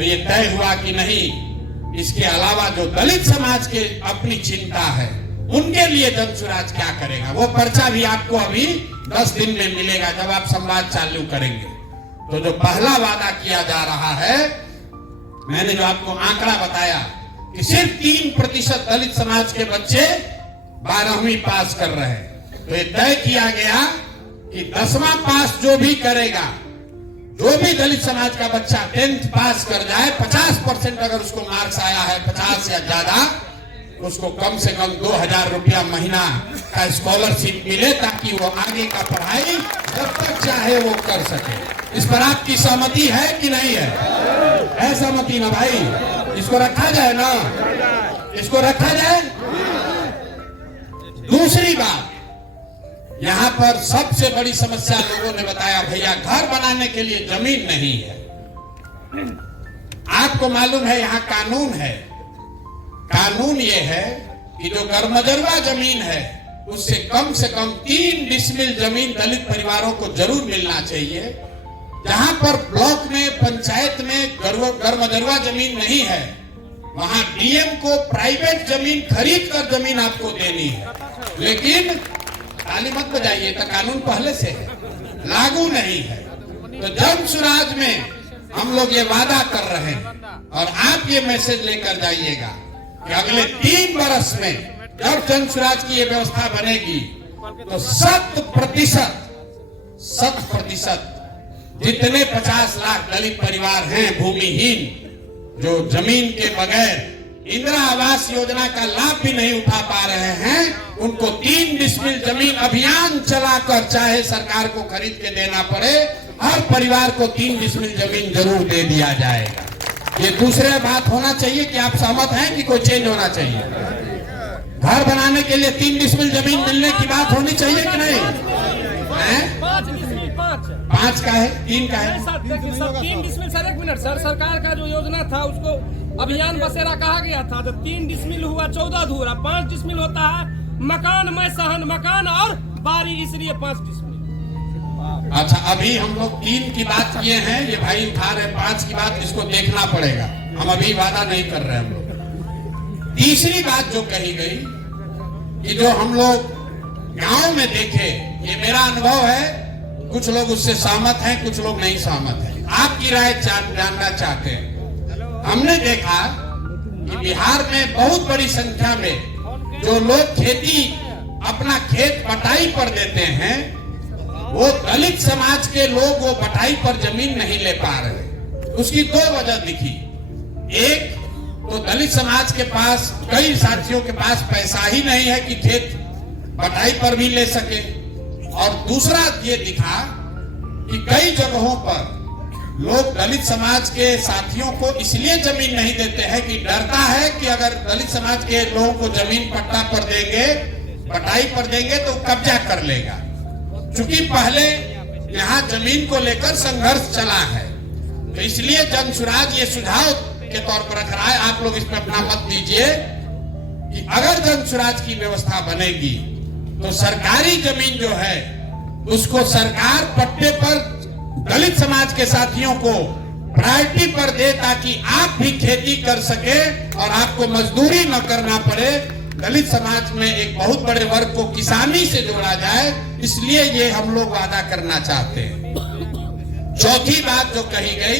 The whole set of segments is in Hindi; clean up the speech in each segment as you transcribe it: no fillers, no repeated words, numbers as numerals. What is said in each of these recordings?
तो ये तय हुआ कि नहीं, इसके अलावा जो दलित समाज के अपनी चिंता है उनके लिए जनसुराज क्या करेगा, वो पर्चा भी आपको अभी 10 दिन में मिलेगा जब आप संवाद चालू करेंगे। तो जो पहला वादा किया जा रहा है, मैंने जो आपको आंकड़ा बताया कि सिर्फ 3% दलित समाज के बच्चे 12वीं पास कर रहे हैं, तो ये तय किया गया कि 10वां पास जो भी करेगा, जो भी दलित समाज का बच्चा 10th पास कर जाए, 50% अगर उसको मार्क्स आया है 50 या ज्यादा, उसको कम से कम 2000 रुपया महीना का स्कॉलरशिप मिले, ताकि वो आगे का पढ़ाई जब तक चाहे वो कर सके। इस पर आपकी सहमति है कि नहीं है? है सहमति ना भाई? इसको रखा जाए ना, इसको रखा जाए। दूसरी बात, यहाँ पर सबसे बड़ी समस्या लोगों ने बताया, भैया घर बनाने के लिए जमीन नहीं है। आपको मालूम है यहाँ कानून है, कानून ये है कि जो गरमजरवा जमीन है उससे कम 3 डिसमिल जमीन दलित परिवारों को जरूर मिलना चाहिए। जहां पर ब्लॉक में, पंचायत में गरमजरवा जमीन नहीं है, वहां डीएम को प्राइवेट जमीन खरीद कर जमीन आपको देनी है। लेकिन ताली मत बजाइए, तो कानून पहले से है, लागू नहीं है। तो जनसुराज में हम लोग ये वादा कर रहे हैं और आप ये मैसेज लेकर जाइएगा कि अगले 3 वर्ष में जब जनसुराज की ये व्यवस्था बनेगी तो 100% जितने 50 लाख दलित परिवार हैं भूमिहीन, जो जमीन के बगैर इंदिरा आवास योजना का लाभ भी नहीं उठा पा रहे हैं, उनको 3 डिसमिल जमीन अभियान चलाकर, चाहे सरकार को खरीद के देना पड़े, हर परिवार को 3 डिसमिल जमीन जरूर दे दिया जाएगा। ये दूसरे बात होना चाहिए कि आप सहमत हैं कि कोई चेंज होना चाहिए? घर बनाने के लिए 3 डिसमिल जमीन मिलने की बात होनी चाहिए कि नहीं? 5 का है, 3 का है, 3 डिसमिल। सर 1 मिनट सर, सरकार का जो योजना था उसको अभियान बसेरा कहा गया था, तो 3 डिसमिल हुआ 14 अधूरा, 5 डिसमिल होता है मकान में सहन मकान और बारी, इसलिए 5 डिसमिल। अच्छा, अभी हम लोग 3 की बात किए हैं, ये भाई उठा रहे 5 की बात, इसको देखना पड़ेगा, हम अभी वादा नहीं कर रहे हम लोग। तीसरी बात जो कही गई कि जो हम लोग गांव में देखे, ये मेरा अनुभव है, कुछ लोग उससे सहमत हैं, कुछ लोग नहीं सहमत हैं, आपकी राय जानना चाहते हैं। हमने देखा कि बिहार में बहुत बड़ी संख्या में जो लोग खेती, अपना खेत बटाई पर देते हैं, वो दलित समाज के लोग वो बटाई पर जमीन नहीं ले पा रहे। उसकी 2 वजह दिखी। एक तो दलित समाज के पास, कई साथियों के पास पैसा ही नहीं है कि खेत बटाई पर भी ले सके, और दूसरा ये दिखा कि कई जगहों पर लोग दलित समाज के साथियों को इसलिए जमीन नहीं देते हैं कि डरता है कि अगर दलित समाज के लोगों को जमीन पट्टा पर देंगे, बटाई पर देंगे तो कब्जा कर लेगा। चूंकि पहले यहाँ जमीन को लेकर संघर्ष चला है, तो इसलिए जनसुराज ये सुझाव के तौर पर रख रहा है, आप लोग इस पर अपना मत दीजिए कि अगर जनसुराज की व्यवस्था बनेगी तो सरकारी जमीन जो है उसको सरकार पट्टे पर दलित समाज के साथियों को प्रायोरिटी पर दे, ताकि आप भी खेती कर सके और आपको मजदूरी न करना पड़े। दलित समाज में एक बहुत बड़े वर्ग को किसानी से जोड़ा जाए, इसलिए ये हम लोग वादा करना चाहते हैं। चौथी बात जो कही गई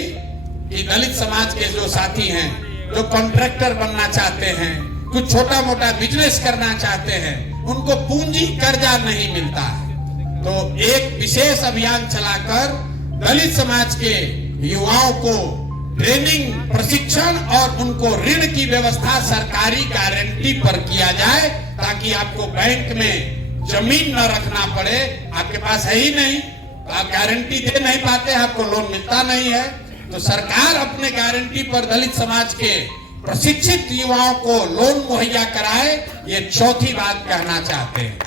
कि दलित समाज के जो साथी हैं, जो कॉन्ट्रैक्टर बनना चाहते हैं, कुछ छोटा मोटा बिजनेस करना चाहते हैं, उनको पूंजी कर्जा नहीं मिलता है, तो एक विशेष अभियान चलाकर दलित समाज के युवाओं को ट्रेनिंग, प्रशिक्षण और उनको ऋण की व्यवस्था सरकारी गारंटी पर किया जाए, ताकि आपको बैंक में जमीन न रखना पड़े। आपके पास है ही नहीं तो आप गारंटी दे नहीं पाते, आपको लोन मिलता नहीं है, तो सरकार अपने गारंटी पर दलित समाज के प्रशिक्षित युवाओं को लोन मुहैया कराए। ये चौथी बात कहना चाहते हैं।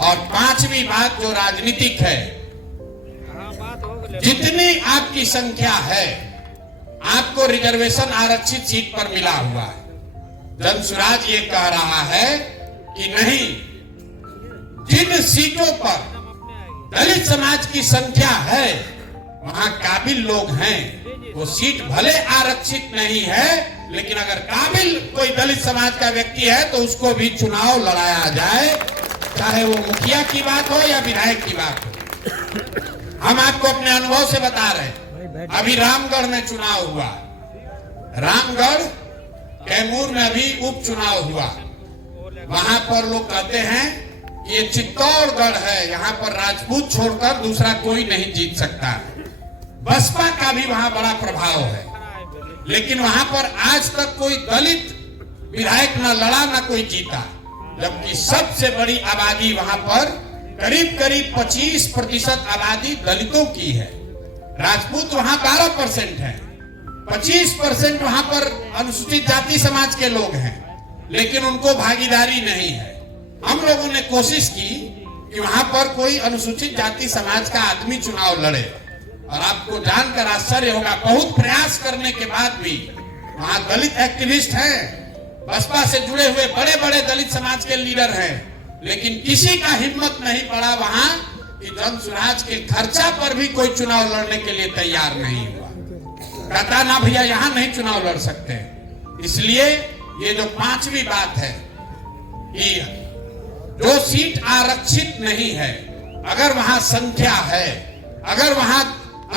और 5वीं बात जो राजनीतिक है, जितनी आपकी संख्या है, आपको रिजर्वेशन आरक्षित सीट पर मिला हुआ है। जनसुराज ये कह रहा है कि नहीं, जिन सीटों पर दलित समाज की संख्या है वहां काबिल लोग हैं, वो सीट भले आरक्षित नहीं है, लेकिन अगर काबिल कोई दलित समाज का व्यक्ति है तो उसको भी चुनाव लड़ाया जाए, चाहे वो मुखिया की बात हो या विधायक की बात हो। हम आपको अपने अनुभव से बता रहे हैं। अभी रामगढ़ में चुनाव हुआ, रामगढ़ कैमूर में अभी उपचुनाव हुआ। वहां पर लोग कहते हैं कि ये चित्तौड़गढ़ है, यहाँ पर राजपूत छोड़कर दूसरा कोई नहीं जीत सकता। बसपा का भी वहां बड़ा प्रभाव है, लेकिन वहां पर आज तक कोई दलित विधायक न लड़ा न कोई जीता, जबकि सबसे बड़ी आबादी वहां पर करीब 25% आबादी दलितों की है। राजपूत वहां 12% है, 25% वहां पर अनुसूचित जाति समाज के लोग हैं, लेकिन उनको भागीदारी नहीं है। हम लोगों ने कोशिश की कि वहां पर कोई अनुसूचित जाति समाज का आदमी चुनाव लड़े, और आपको जानकर आश्चर्य होगा, बहुत प्रयास करने के बाद भी वहां दलित एक्टिविस्ट हैं, बसपा से जुड़े हुए बड़े बड़े दलित समाज के लीडर हैं, लेकिन किसी का हिम्मत नहीं पड़ा वहां कि जन स्वराज के खर्चा पर भी कोई चुनाव लड़ने के लिए तैयार नहीं हुआ। कहता ना भैया यहां नहीं चुनाव लड़ सकते। इसलिए ये जो पांचवी बात है कि जो सीट आरक्षित नहीं है, अगर वहां संख्या है, अगर वहां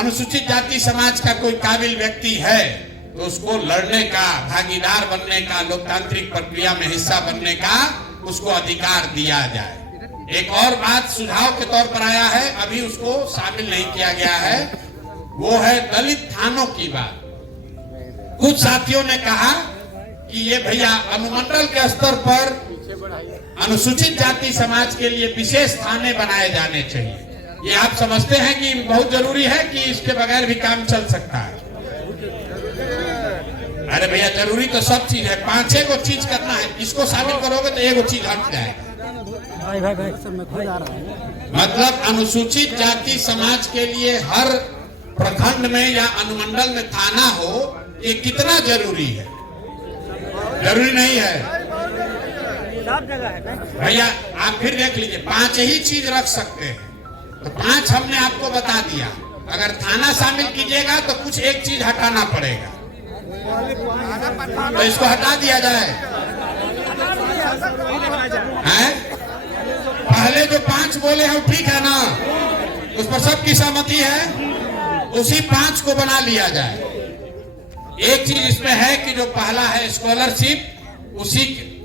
अनुसूचित जाति समाज का कोई काबिल व्यक्ति है, तो उसको लड़ने का, भागीदार बनने का, लोकतांत्रिक प्रक्रिया में हिस्सा बनने का उसको अधिकार दिया जाए। एक और बात सुझाव के तौर पर आया है, अभी उसको शामिल नहीं किया गया है, वो है दलित थानों की बात। कुछ साथियों ने कहा कि ये भैया अनुमंडल के स्तर पर अनुसूचित जाति समाज के लिए विशेष थाने बनाए जाने चाहिए। ये आप समझते हैं कि बहुत जरूरी है कि इसके बगैर भी काम चल सकता है? अरे भैया जरूरी तो सब चीज है, 5-6 को चीज करना है, इसको शामिल करोगे तो एक चीज हट जाएगा। मतलब अनुसूचित जाति समाज के लिए हर प्रखंड में या अनुमंडल में थाना हो, ये कितना जरूरी है? जरूरी नहीं है भैया। आप फिर देख लीजिए, 5 ही चीज रख सकते हैं, तो 5 हमने आपको बता दिया। अगर थाना शामिल कीजिएगा तो कुछ एक चीज हटाना पड़ेगा, तो इसको हटा दिया जाए। पहले जो 5 बोले हैं ठीक है ना, उस पर सबकी सहमति है, उसी 5 को बना लिया जाए। एक चीज इसमें है कि जो पहला है स्कॉलरशिप, उसी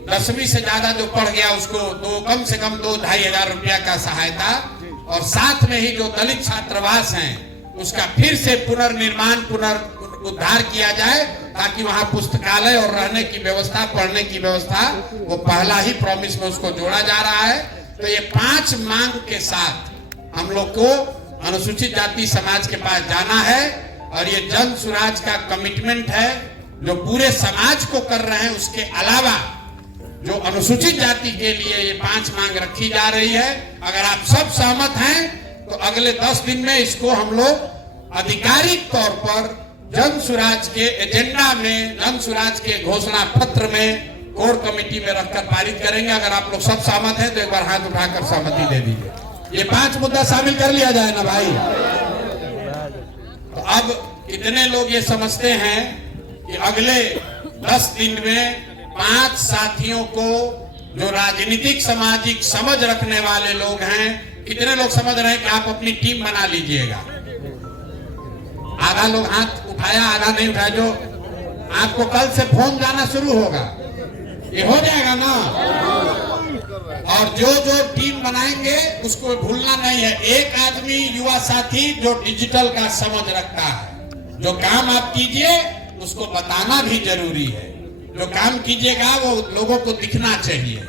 10वीं से ज्यादा जो पढ़ गया उसको कम से कम 2-2.5 हजार रुपया का सहायता, और साथ में ही जो दलित छात्रावास हैं उसका फिर से पुनर्निर्माण, पुनरुद्धार किया जाए, ताकि वहां पुस्तकालय और रहने की व्यवस्था, पढ़ने की व्यवस्था, वो पहला ही प्रॉमिस में उसको जोड़ा जा रहा है। तो ये 5 मांग के साथ हम लोग को अनुसूचित जाति समाज के पास जाना है, और ये जन स्वराज का कमिटमेंट है जो पूरे समाज को कर रहे हैं। उसके अलावा जो अनुसूचित जाति के लिए ये 5 मांग रखी जा रही है, अगर आप सब सहमत हैं तो अगले 10 दिन में इसको हम लोग आधिकारिक तौर पर जन स्वराज के एजेंडा में, जन स्वराज के घोषणा पत्र में, कोर कमेटी में रखकर पारित करेंगे। अगर आप लोग सब सहमत हैं तो एक बार हाथ उठाकर सहमति दे दीजिए। ये 5 मुद्दा शामिल कर लिया जाए ना भाई। तो अब कितने लोग ये समझते हैं कि अगले 10 दिन में 5 साथियों को, जो राजनीतिक सामाजिक समझ रखने वाले लोग हैं, कितने लोग समझ रहे हैं कि आप अपनी टीम बना लीजिएगा? आधा लोग हाथ उठाया, आधा नहीं उठाया। जो आपको कल से फोन जाना शुरू होगा, ये हो जाएगा ना। और जो जो टीम बनाएंगे उसको भूलना नहीं है। एक आदमी युवा साथी जो डिजिटल का समझ रखता है, जो काम आप कीजिए उसको बताना भी जरूरी है। जो काम कीजिएगा वो लोगों को दिखना चाहिए।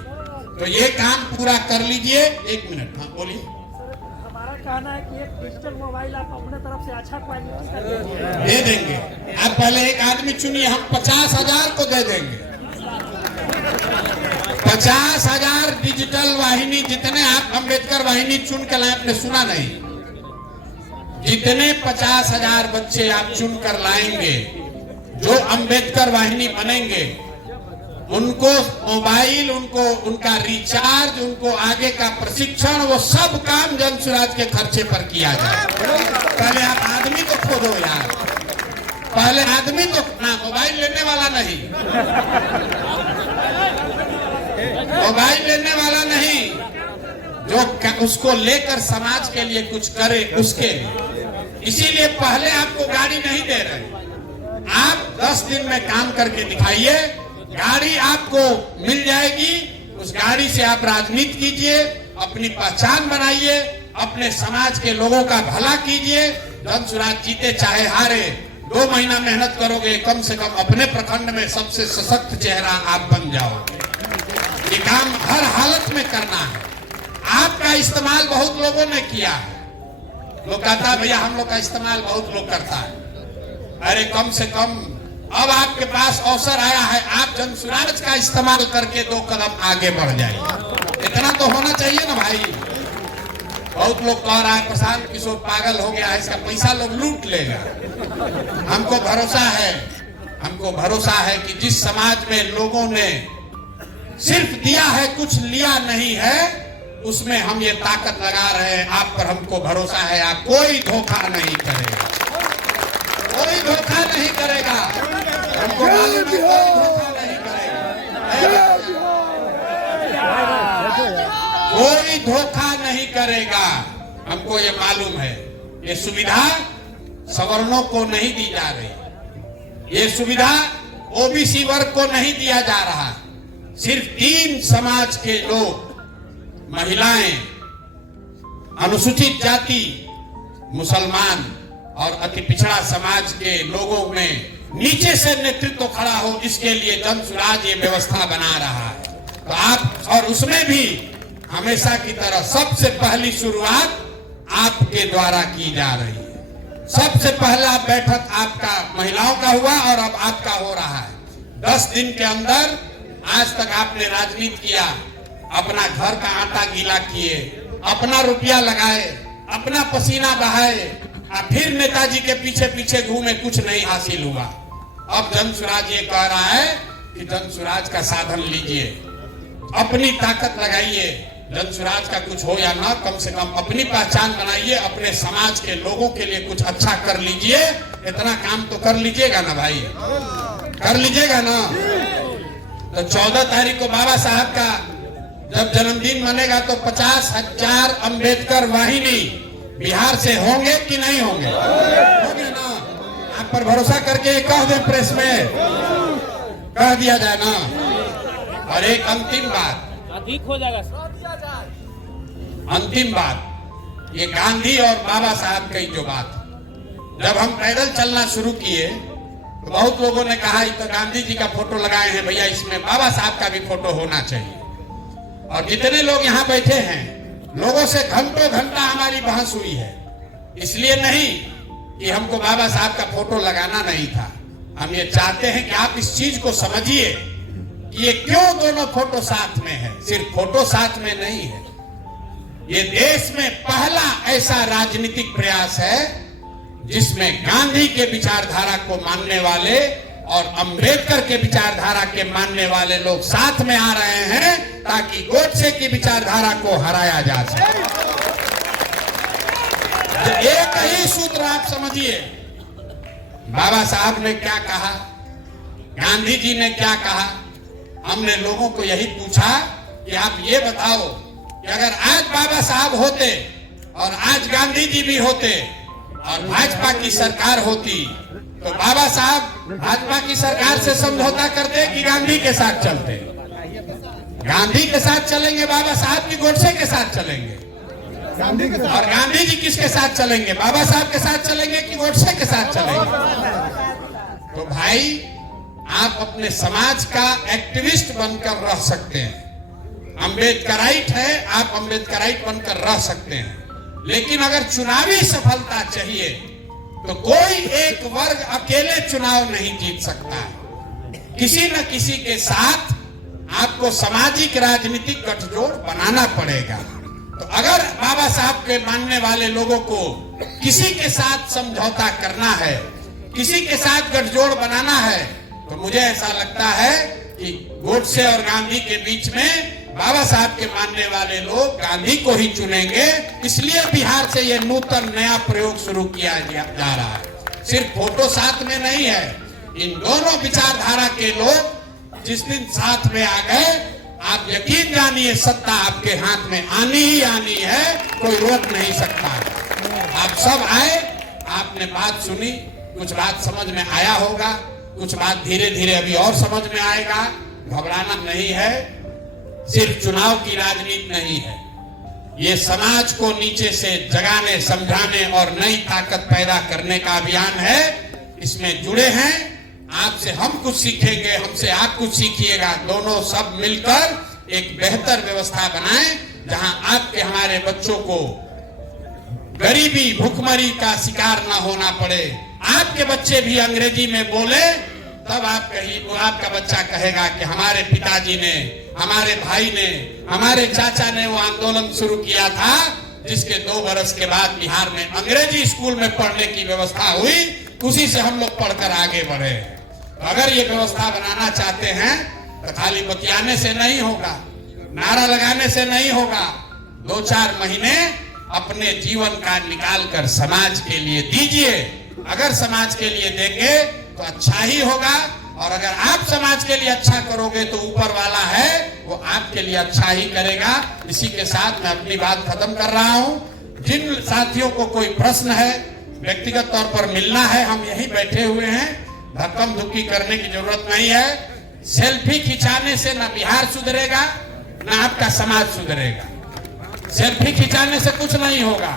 तो ये काम पूरा कर लीजिए। 1 मिनट, हाँ बोलिए। हमारा कहना है कि एक डिजिटल मोबाइल आप अपने तरफ से अच्छा क्वालिटी का दे देंगे। आप पहले एक आदमी चुनिए, हम 50,000 को दे देंगे। 50,000 डिजिटल वाहिनी, जितने आप अम्बेडकर वाहिनी चुन कर लाए, आपने सुना नहीं, जितने 50,000 बच्चे आप चुन कर लाएंगे जो अम्बेडकर वाहिनी बनेंगे, उनको मोबाइल, उनको उनका रिचार्ज, उनको आगे का प्रशिक्षण, वो सब काम जन स्वराज के खर्चे पर किया जाए। पहले आप आदमी को खोजो यार। पहले आदमी तो ना मोबाइल लेने वाला नहीं, मोबाइल लेने वाला नहीं, जो उसको लेकर समाज के लिए कुछ करे उसके लिए। इसीलिए पहले आपको गाड़ी नहीं दे रहे, आप 10 दिन में काम करके दिखाइए, गाड़ी आपको मिल जाएगी। उस गाड़ी से आप राजनीति कीजिए, अपनी पहचान बनाइए, अपने समाज के लोगों का भला कीजिए। धनसुराज जीते चाहे हारे, 2 महीना मेहनत करोगे, कम से कम अपने प्रखंड में सबसे सशक्त चेहरा आप बन जाओगे। ये काम हर हालत में करना है। आपका इस्तेमाल बहुत लोगों ने किया है। लोग कहता है भैया हम लोग का इस्तेमाल बहुत लोग करता है। अरे कम से कम अब आपके पास अवसर आया है, आप जनसुराज का इस्तेमाल करके 2 कदम आगे बढ़ जाइए। इतना तो होना चाहिए ना भाई। बहुत लोग कह रहा है प्रशांत किशोर पागल हो गया है, इसका पैसा लोग लूट लेगा। हमको भरोसा है कि जिस समाज में लोगों ने सिर्फ दिया है, कुछ लिया नहीं है, उसमें हम ये ताकत लगा रहे हैं। आप पर हमको भरोसा है, आप कोई धोखा नहीं करेगा, कोई धोखा नहीं करेगा। हमको मालूम है कोई धोखा नहीं करेगा, कोई धोखा नहीं करेगा। हमको ये मालूम है। ये सुविधा सवर्णों को नहीं दी जा रही, ये सुविधा ओबीसी वर्ग को नहीं दिया जा रहा। सिर्फ 3 समाज के लोग, महिलाएं, अनुसूचित जाति, मुसलमान और अति पिछड़ा समाज के लोगों में नीचे से नेतृत्व खड़ा हो, इसके लिए जनसुराज ये व्यवस्था बना रहा है। तो आप, और उसमें भी हमेशा की तरह सबसे पहली शुरुआत आपके द्वारा की जा रही है। सबसे पहला बैठक आपका महिलाओं का हुआ और अब आपका हो रहा है। 10 दिन के अंदर आज तक आपने राजनीति किया, अपना घर का आटा गीला किए, अपना रुपया लगाए, अपना पसीना बहाए, और फिर नेताजी के पीछे पीछे घूमे, कुछ नहीं हासिल हुआ। अब जनसुराज ये कह रहा है कि जनसुराज का साधन लीजिए, अपनी ताकत लगाइए। जनसुराज का कुछ हो या ना, कम से कम अपनी पहचान बनाइए, अपने समाज के लोगों के लिए कुछ अच्छा कर लीजिए। इतना काम तो कर लीजिएगा ना भाई, कर लीजिएगा ना। तो 14 तारीख को बाबा साहब का जब जन्मदिन मनेगा तो 50,000 अंबेडकर वाहिनी बिहार से होंगे कि नहीं होंगे? होंगे ना। आप पर भरोसा करके कह दें, प्रेस में कह दिया जाए ना। और एक अंतिम बात, अधिक हो जाएगा, अंतिम बात, ये गांधी और बाबा साहब की जो बात, जब हम पैदल चलना शुरू किए तो बहुत लोगों ने कहा तो गांधी जी का फोटो लगाए हैं भैया, इसमें बाबा साहब का भी फोटो होना चाहिए। और जितने लोग यहाँ बैठे हैं, लोगों से घंटों घंटा हमारी बहस हुई है। इसलिए नहीं कि हमको बाबा साहब का फोटो लगाना नहीं था, हम ये चाहते हैं कि आप इस चीज को समझिए कि ये क्यों दोनों फोटो साथ में है। सिर्फ फोटो साथ में नहीं है, ये देश में पहला ऐसा राजनीतिक प्रयास है जिसमें गांधी के विचारधारा को मानने वाले और अंबेडकर के विचारधारा के मानने वाले लोग साथ में आ रहे हैं, ताकि गोडसे की विचारधारा को हराया जा सके। एक ही सूत्र आप समझिए, बाबा साहब ने क्या कहा, गांधी जी ने क्या कहा। हमने लोगों को यही पूछा कि आप ये बताओ कि अगर आज बाबा साहब होते और आज गांधी जी भी होते और भाजपा की सरकार होती, तो बाबा साहब भाजपा की सरकार से समझौता करते कि गांधी के साथ चलते? गांधी के साथ चलेंगे बाबा साहब की गोडसे के साथ चलेंगे? गांधी के साथ। और गांधी जी किसके साथ चलेंगे, बाबा साहब के साथ चलेंगे कि गोडसे के साथ चलेंगे? तो भाई आप अपने समाज का एक्टिविस्ट बनकर रह सकते हैं, अम्बेडकराइट है, आप अम्बेडकराइट बनकर रह सकते हैं। लेकिन अगर चुनावी सफलता चाहिए तो कोई एक वर्ग अकेले चुनाव नहीं जीत सकता है। किसी न किसी के साथ आपको सामाजिक राजनीतिक गठजोड़ बनाना पड़ेगा। तो अगर बाबा साहब के मानने वाले लोगों को किसी के साथ समझौता करना है, किसी के साथ गठजोड़ बनाना है, तो मुझे ऐसा लगता है कि गोडसे और गांधी के बीच में बाबा साहब के मानने वाले लोग गांधी को ही चुनेंगे। इसलिए बिहार से ये नूतन नया प्रयोग शुरू किया जा रहा है। सिर्फ फोटो साथ में नहीं है। इन दोनों विचारधारा के लोग जिस दिन साथ में आ गए, आप यकीन जानिए सत्ता आपके हाथ में आनी ही आनी है, कोई रोक नहीं सकता। आप सब आए, आपने बात सुनी, कुछ बात समझ में आया होगा, कुछ बात धीरे धीरे अभी और समझ में आएगा। घबराना नहीं है, सिर्फ चुनाव की राजनीति नहीं है, ये समाज को नीचे से जगाने, समझाने और नई ताकत पैदा करने का अभियान है। इसमें जुड़े हैं, आपसे हम कुछ सीखेंगे, हमसे आप कुछ सीखिएगा। दोनों सब मिलकर एक बेहतर व्यवस्था बनाएं, जहां आपके हमारे बच्चों को गरीबी, भूखमरी का शिकार ना होना पड़े। आपके बच्चे भी अंग्रेजी में बोले, तब आप आपका बच्चा कहेगा कि हमारे पिताजी ने, हमारे भाई ने, हमारे चाचा ने वो आंदोलन शुरू किया था, जिसके 2 बरस के बाद बिहार में अंग्रेजी स्कूल में पढ़ने की व्यवस्था हुई, उसी से हम लोग पढ़कर आगे बढ़े। अगर ये व्यवस्था बनाना चाहते हैं तो खाली बतियाने से नहीं होगा, नारा लगाने से नहीं होगा। 2-4 महीने अपने जीवन का निकाल कर समाज के लिए दीजिए। अगर समाज के लिए देंगे तो अच्छा ही होगा, और अगर आप समाज के लिए अच्छा करोगे तो ऊपर वाला है वो आपके लिए अच्छा ही करेगा। इसी के साथ मैं अपनी बात खत्म कर रहा हूं। जिन साथियों को कोई प्रश्न है, व्यक्तिगत तौर पर मिलना है, हम यहीं बैठे हुए हैं, धक्कम धुक्की करने की जरूरत नहीं है। सेल्फी खिंचाने से ना बिहार सुधरेगा, ना आपका समाज सुधरेगा। सेल्फी खिंचाने से कुछ नहीं होगा।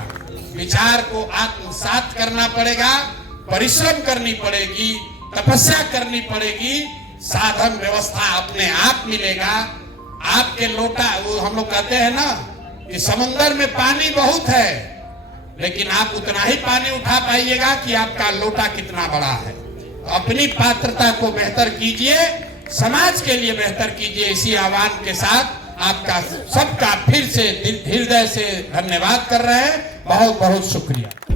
विचार को आत्मसात करना पड़ेगा, परिश्रम करनी पड़ेगी, तपस्या करनी पड़ेगी, साधन व्यवस्था अपने आप मिलेगा। आपके लोटा, वो हम लोग कहते हैं ना कि समुद्र में पानी बहुत है, लेकिन आप उतना ही पानी उठा पाइएगा कि आपका लोटा कितना बड़ा है। अपनी पात्रता को बेहतर कीजिए, समाज के लिए बेहतर कीजिए। इसी आह्वान के साथ आपका सबका फिर से हृदय से धन्यवाद कर रहे हैं। बहुत बहुत शुक्रिया।